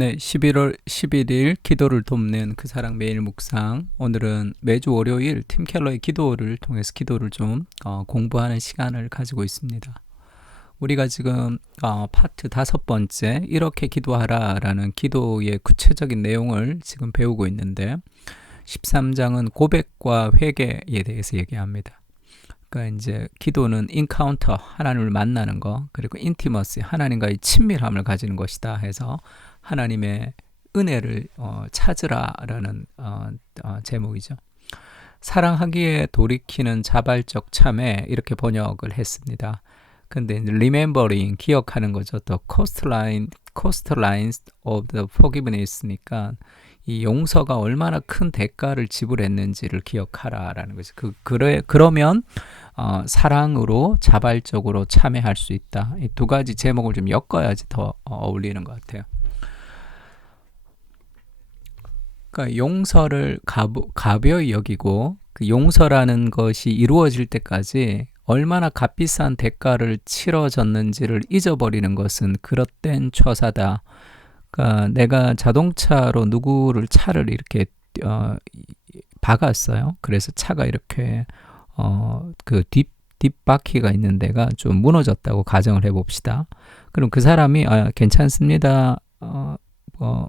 네, 11월 11일 기도를 돕는 그 사랑 매일 묵상. 오늘은 매주 월요일 팀 켈러의 기도를 통해서 기도를 좀 공부하는 시간을 가지고 있습니다. 우리가 지금 파트 5번째 이렇게 기도하라라는 기도의 구체적인 내용을 지금 배우고 있는데 13장은 고백과 회개에 대해서 얘기합니다. 그러니까 이제 기도는 인카운터, 하나님을 만나는 거, 그리고 인티머시, 하나님과의 친밀함을 가지는 것이다 해서 하나님의 은혜를 찾으라라는 제목이죠. 사랑하기에 돌이키는 자발적 참회, 이렇게 번역을 했습니다. 근데 이제 remembering, 기억하는 거죠. 또 coastlines of the forgiveness니까 이 용서가 얼마나 큰 대가를 지불했는지를 기억하라라는 거죠. 그러면 사랑으로 자발적으로 참여할 수 있다. 이 두 가지 제목을 좀 엮어야지 더 어울리는 것 같아요. 그러니까 용서를 가벼이 여기고 그 용서라는 것이 이루어질 때까지 얼마나 값비싼 대가를 치러졌는지를 잊어버리는 것은 그릇된 처사다. 그러니까 내가 자동차로 누구를 차를 이렇게 박았어요. 그래서 차가 이렇게 그 뒷바퀴가 있는 데가 좀 무너졌다고 가정을 해봅시다. 그럼 그 사람이 괜찮습니다.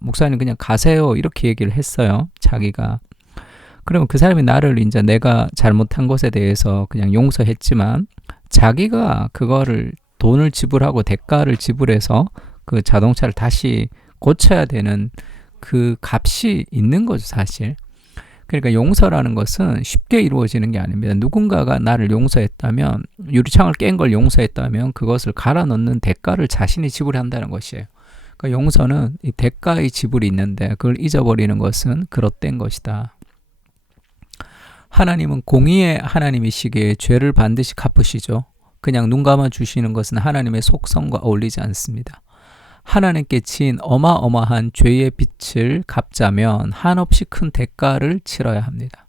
목사님 그냥 가세요. 이렇게 얘기를 했어요. 자기가. 그러면 그 사람이 나를 이제 내가 잘못한 것에 대해서 그냥 용서했지만 자기가 그거를 돈을 지불하고 대가를 지불해서 그 자동차를 다시 고쳐야 되는 그 값이 있는 거죠, 사실. 그러니까 용서라는 것은 쉽게 이루어지는 게 아닙니다. 누군가가 나를 용서했다면, 유리창을 깬 걸 용서했다면 그것을 갈아 넣는 대가를 자신이 지불한다는 것이에요. 그러니까 용서는 이 대가의 지불이 있는데 그걸 잊어버리는 것은 그릇된 것이다. 하나님은 공의의 하나님이시기에 죄를 반드시 갚으시죠. 그냥 눈 감아 주시는 것은 하나님의 속성과 어울리지 않습니다. 하나님께 지은 어마어마한 죄의 빚을 갚자면 한없이 큰 대가를 치러야 합니다.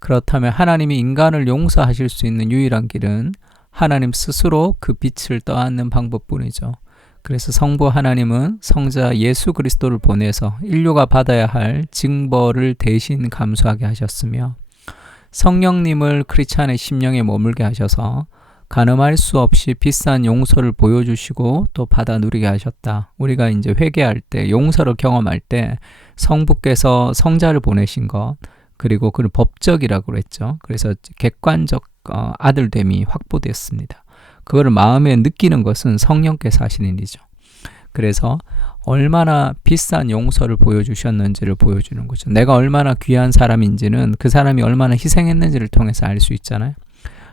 그렇다면 하나님이 인간을 용서하실 수 있는 유일한 길은 하나님 스스로 그 빚을 떠안는 방법뿐이죠. 그래서 성부 하나님은 성자 예수 그리스도를 보내서 인류가 받아야 할 징벌을 대신 감수하게 하셨으며 성령님을 크리스찬의 심령에 머물게 하셔서 가늠할 수 없이 비싼 용서를 보여주시고 또 받아 누리게 하셨다. 우리가 이제 회개할 때, 용서를 경험할 때 성부께서 성자를 보내신 것, 그리고 그를 법적이라고 그랬죠. 그래서 객관적 아들됨이 확보되었습니다. 그거를 마음에 느끼는 것은 성령께서 하신 일이죠. 그래서 얼마나 비싼 용서를 보여주셨는지를 보여주는 거죠. 내가 얼마나 귀한 사람인지는 그 사람이 얼마나 희생했는지를 통해서 알 수 있잖아요.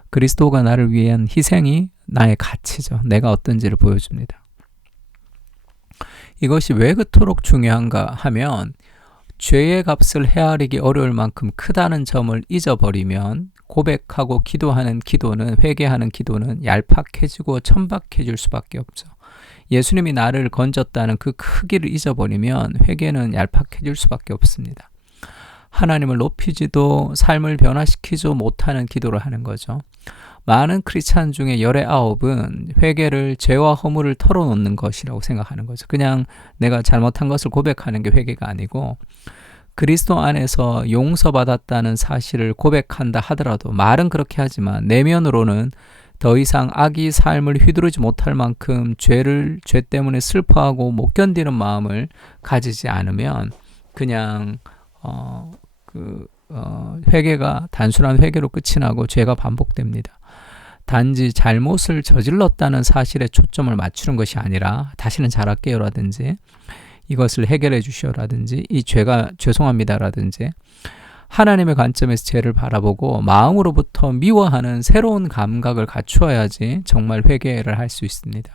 그리스도가 나를 위한 희생이 나의 가치죠. 내가 어떤지를 보여줍니다. 이것이 왜 그토록 중요한가 하면 죄의 값을 헤아리기 어려울 만큼 크다는 점을 잊어버리면 고백하고 기도하는 기도는, 회개하는 기도는 얄팍해지고 천박해질 수밖에 없죠. 예수님이 나를 건졌다는 그 크기를 잊어버리면 회개는 얄팍해질 수밖에 없습니다. 하나님을 높이지도 삶을 변화시키지 못하는 기도를 하는 거죠. 많은 크리스찬 중에 19은 회개를 죄와 허물을 털어놓는 것이라고 생각하는 거죠. 그냥 내가 잘못한 것을 고백하는 게 회개가 아니고 그리스도 안에서 용서받았다는 사실을 고백한다 하더라도 말은 그렇게 하지만 내면으로는 더 이상 악의 삶을 휘두르지 못할 만큼 죄 때문에 슬퍼하고 못 견디는 마음을 가지지 않으면 그냥 회개가 단순한 회개로 끝이 나고 죄가 반복됩니다. 단지 잘못을 저질렀다는 사실에 초점을 맞추는 것이 아니라 다시는 잘할게요라든지 이것을 해결해 주시오라든지 이 죄가 죄송합니다라든지 하나님의 관점에서 죄를 바라보고 마음으로부터 미워하는 새로운 감각을 갖추어야지 정말 회개를 할 수 있습니다.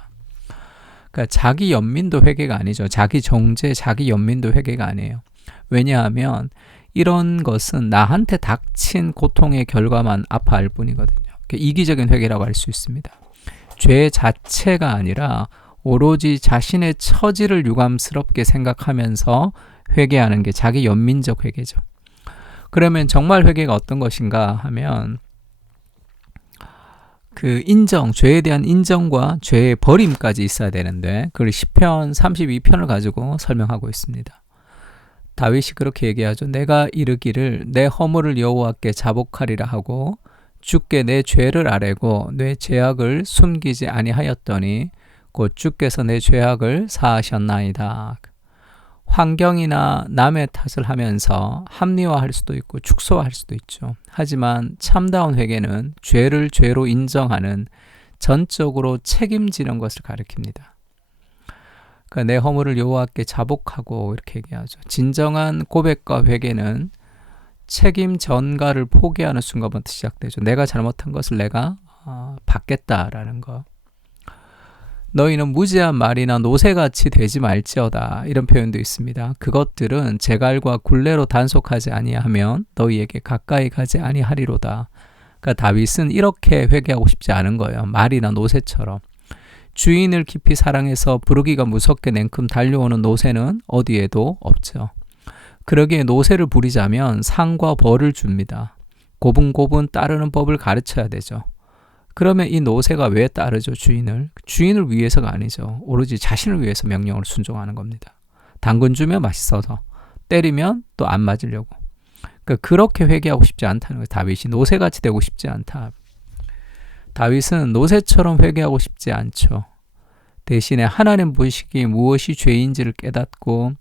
그러니까 자기 연민도 회개가 아니죠. 자기 정죄, 자기 연민도 회개가 아니에요. 왜냐하면 이런 것은 나한테 닥친 고통의 결과만 아파할 뿐이거든요. 이기적인 회개라고 할 수 있습니다. 죄 자체가 아니라 오로지 자신의 처지를 유감스럽게 생각하면서 회개하는 게 자기 연민적 회개죠. 그러면 정말 회개가 어떤 것인가 하면 그 인정, 죄에 대한 인정과 죄의 버림까지 있어야 되는데 그걸 시편 32편을 가지고 설명하고 있습니다. 다윗이 그렇게 얘기하죠. 내가 이르기를 내 허물을 여호와께 자복하리라 하고 주께 내 죄를 아뢰고 내 죄악을 숨기지 아니하였더니 곧 주께서 내 죄악을 사하셨나이다. 환경이나 남의 탓을 하면서 합리화할 수도 있고 축소할 수도 있죠. 하지만 참다운 회개는 죄를 죄로 인정하는 전적으로 책임지는 것을 가리킵니다. 그러니까 내 허물을 여호와께 자복하고 이렇게 얘기하죠. 진정한 고백과 회개는 책임 전가를 포기하는 순간부터 시작되죠. 내가 잘못한 것을 내가 받겠다라는 거. 너희는 무지한 말이나 노새같이 되지 말지어다 이런 표현도 있습니다. 그것들은 제갈과 굴레로 단속하지 아니하면 너희에게 가까이 가지 아니하리로다. 그러니까 다윗은 이렇게 회개하고 싶지 않은 거예요. 말이나 노새처럼. 주인을 깊이 사랑해서 부르기가 무섭게 냉큼 달려오는 노새는 어디에도 없죠. 그러기에 노새를 부리자면 상과 벌을 줍니다. 고분고분 따르는 법을 가르쳐야 되죠. 그러면 이 노새가 왜 따르죠? 주인을 위해서가 아니죠. 오로지 자신을 위해서 명령을 순종하는 겁니다. 당근 주면 맛있어서, 때리면 또 안 맞으려고. 그러니까 그렇게 회개하고 싶지 않다는 거예요. 다윗이 노새같이 되고 싶지 않다. 다윗은 노새처럼 회개하고 싶지 않죠. 대신에 하나님 보시기에 무엇이 죄인지를 깨닫고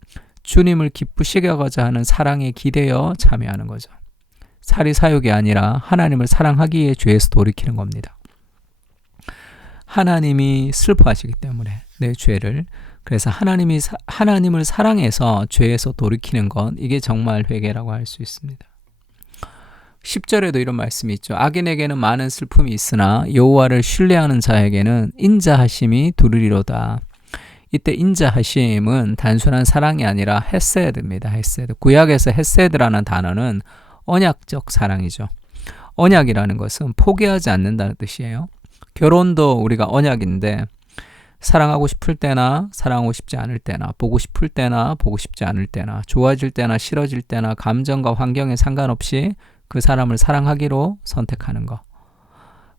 주님을 기쁘시게 하고자 하는 사랑에 기대어 참여하는 거죠. 사리사욕이 아니라 하나님을 사랑하기에 죄에서 돌이키는 겁니다. 하나님이 슬퍼하시기 때문에 내 죄를, 그래서 하나님을 사랑해서 죄에서 돌이키는 건 이게 정말 회개라고 할 수 있습니다. 10절에도 이런 말씀이 있죠. 악인에게는 많은 슬픔이 있으나 여호와를 신뢰하는 자에게는 인자하심이 두르리로다. 이때 인자하심은 단순한 사랑이 아니라 헤세드입니다. 헤세드. 구약에서 헤세드라는 단어는 언약적 사랑이죠. 언약이라는 것은 포기하지 않는다는 뜻이에요. 결혼도 우리가 언약인데 사랑하고 싶을 때나 사랑하고 싶지 않을 때나 보고 싶을 때나 보고 싶지 않을 때나 좋아질 때나 싫어질 때나 감정과 환경에 상관없이 그 사람을 사랑하기로 선택하는 거.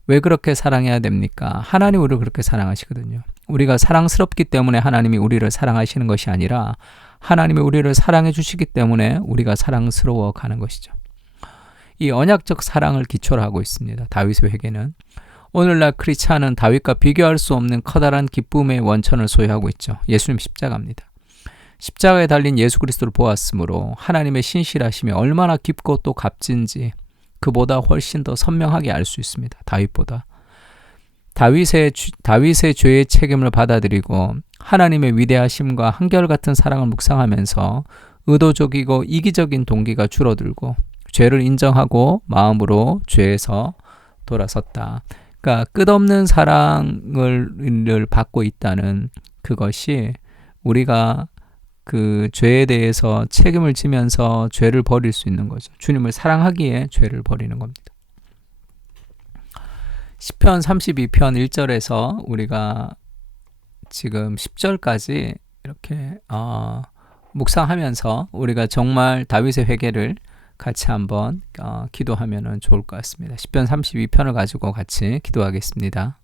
왜 그렇게 사랑해야 됩니까? 하나님 우리를 그렇게 사랑하시거든요. 우리가 사랑스럽기 때문에 하나님이 우리를 사랑하시는 것이 아니라 하나님이 우리를 사랑해 주시기 때문에 우리가 사랑스러워 가는 것이죠. 이 언약적 사랑을 기초로 하고 있습니다. 다윗의 회개는. 오늘날 크리스찬은 다윗과 비교할 수 없는 커다란 기쁨의 원천을 소유하고 있죠. 예수님 십자가입니다. 십자가에 달린 예수 그리스도를 보았으므로 하나님의 신실하심이 얼마나 깊고 또 값진지 그보다 훨씬 더 선명하게 알 수 있습니다. 다윗보다. 다윗의 죄의 책임을 받아들이고 하나님의 위대하심과 한결같은 사랑을 묵상하면서 의도적이고 이기적인 동기가 줄어들고 죄를 인정하고 마음으로 죄에서 돌아섰다. 그러니까 끝없는 사랑을 받고 있다는 그것이 우리가 그 죄에 대해서 책임을 지면서 죄를 버릴 수 있는 거죠. 주님을 사랑하기에 죄를 버리는 겁니다. 시편 32편 1절에서 우리가 지금 10절까지 이렇게 묵상하면서 우리가 정말 다윗의 회개를 같이 한번 기도하면 좋을 것 같습니다. 시편 32편을 가지고 같이 기도하겠습니다.